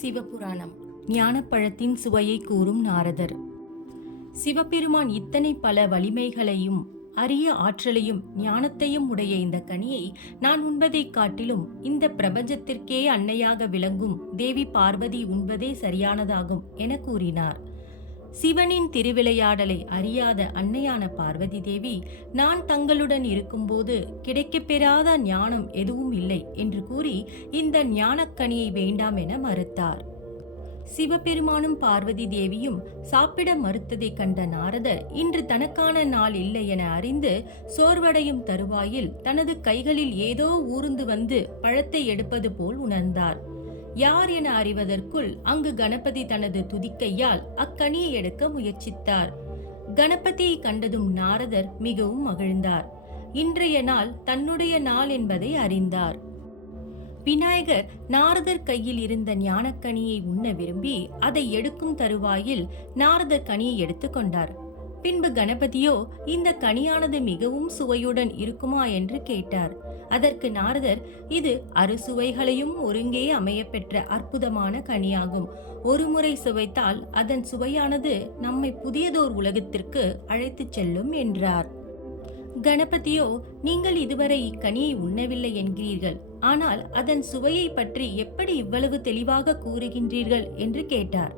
சிவபுராணம். ஞானப்பழத்தின் சுவையை கூறும் நாரதர். சிவபெருமான் இத்தனை பல வலிமைகளையும் அரிய ஆற்றலையும் ஞானத்தையும் உடைய இந்த கனியை நான் உண்பதைக் காட்டிலும் இந்த பிரபஞ்சத்திற்கே அன்னையாக விளங்கும் தேவி பார்வதி உண்பதே சரியானதாகும் என கூறினார். சிவனின் திருவிளையாடலை அறியாத அன்னையான பார்வதி தேவி, நான் தங்களுடன் இருக்கும்போது கிடைக்கப்பெறாத ஞானம் எதுவும் இல்லை என்று கூறி இந்த ஞானக்கனியை வேண்டாம் என மறுத்தார். சிவபெருமானும் பார்வதி தேவியும் சாப்பிட மறுத்ததை கண்ட நாரதர் இன்று தனக்கான நாள் இல்லை என அறிந்து சோர்வடையும் தருவாயில் தனது கைகளில் ஏதோ ஊர்ந்து வந்து பழத்தை எடுப்பது போல் உணர்ந்தார். யார் என அறிவதற்குள் அங்கு கணபதி தனது துதிக்கையால் அக்கனியை எடுக்க முயற்சித்தார். கணபதியை கண்டதும் நாரதர் மிகவும் மகிழ்ந்தார். இன்றைய நாள் தன்னுடைய நாள் என்பதை அறிந்தார். விநாயகர் நாரதர் கையில் இருந்த ஞானக்கனியை உண்ண விரும்பி அதை எடுக்கும் தருவாயில் நாரதர் கனியை எடுத்துக்கொண்டார். பின்பு கணபதியோ இந்த கனியானது மிகவும் சுவையுடன் இருக்குமா என்று கேட்டார். அதற்கு நாரதர், இது அறுசுவைகளையும் ஒருங்கே அமைய பெற்ற அற்புதமான கனியாகும். ஒருமுறை சுவைத்தால் அதன் சுவையானது நம்மை புதியதோர் உலகத்திற்கு அழைத்துச் செல்லும் என்றார். கணபதியோ, நீங்கள் இதுவரை இக்கனியை உண்ணவில்லை என்கிறீர்கள், ஆனால் அதன் சுவையை பற்றி எப்படி இவ்வளவு தெளிவாக கூறுகின்றீர்கள் என்று கேட்டார்.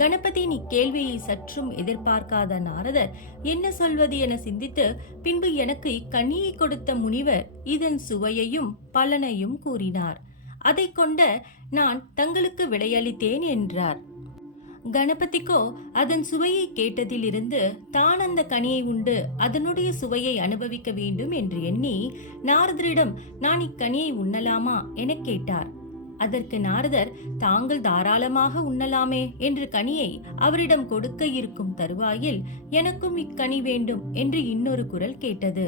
கணபதியின் இக்கேள்வியை சற்றும் எதிர்பார்க்காத நாரதர் என்ன சொல்வது என சிந்தித்து பின்பு எனக்கு இக்கனியை கொடுத்த முனிவர் இதன் சுவையையும் பலனையும் கூறினார். அதை கொண்ட நான் தங்களுக்கு விடையளித்தேன் என்றார். கணபதிக்கோ அதன் சுவையை கேட்டதிலிருந்து தான் அந்த கனியை உண்டு அதனுடைய சுவையை அனுபவிக்க வேண்டும் என்று எண்ணி நாரதரிடம் நான் இக்கனியை உண்ணலாமா என கேட்டார். அதற்கு நாரதர், தாங்கள் தாராளமாக உண்ணலாமே என்று கனியை அவரிடம் கொடுக்க இருக்கும் தருவாயில் எனக்கும் இக்கனி வேண்டும் என்று இன்னொரு குரல் கேட்டது.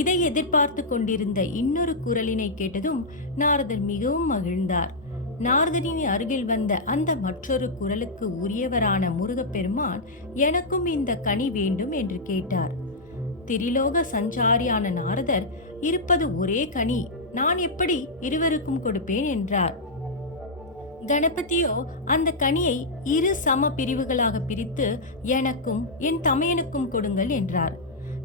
இதை எதிர்பார்த்து கொண்டிருந்த இன்னொரு குரலினை கேட்டதும் நாரதர் மிகவும் மகிழ்ந்தார். நாரதரின் அருகில் வந்த அந்த மற்றொரு குரலுக்கு உரியவரான முருகப்பெருமான் எனக்கும் இந்த கனி வேண்டும் என்று கேட்டார். திரிலோக சஞ்சாரியான நாரதர், இருப்பது ஒரே கனி, நான் எப்படி இருவருக்கும் கொடுப்பேன் என்றார். கணபதியோ அந்த கனியை இரு சம பிரிவுகளாக பிரித்து எனக்கும் என் தமையனுக்கும் கொடுங்கள் என்றார்.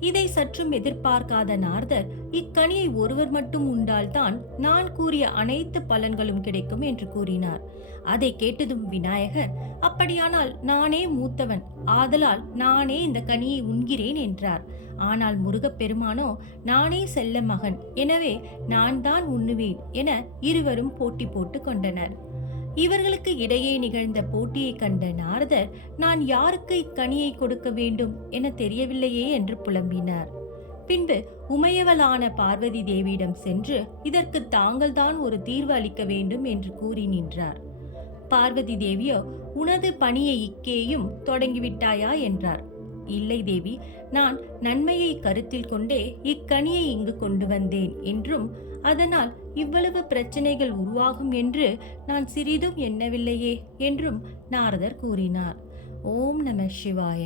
இதை சற்றும் எதிர்பார்க்காத நாரதர், இக்கனியை ஒருவர் மட்டும் உண்டால்தான் நான் கூறிய அனைத்து பலன்களும் கிடைக்கும் என்று கூறினார். அதை கேட்டதும் விநாயகர், அப்படியானால் நானே மூத்தவன், ஆதலால் நானே இந்த கனியை உண்கிறேன் என்றார். ஆனால் முருகப்பெருமானோ, நானே செல்ல மகன், எனவே நான் தான் உண்ணுவேன் என இருவரும் போட்டி போட்டு கொண்டனர். இவர்களுக்கு இடையே நிகழ்ந்த போட்டியை கண்ட நாரதர், நான் யாருக்கு இக்கனியை கொடுக்க வேண்டும் என தெரியவில்லையே என்று புலம்பினார். பின்பு உமையவளான பார்வதி தேவியிடம் சென்று இதற்கு தாங்கள்தான் ஒரு தீர்வு அளிக்க வேண்டும் என்று கூறி நின்றார். பார்வதி தேவியோ, உனது பணியை இக்கேயும் தொடங்கிவிட்டாயா என்றார். இல்லை தேவி, நான் நன்மையை கருத்தில் கொண்டே இக்கனியை இங்கு கொண்டு வந்தேன் என்றும் அதனால் இவ்வளவு பிரச்சனைகள் உருவாகும் என்று நான் சிறிதும் எண்ணவில்லையே என்றும் நாரதர் கூறினார். ஓம் நம சிவாய.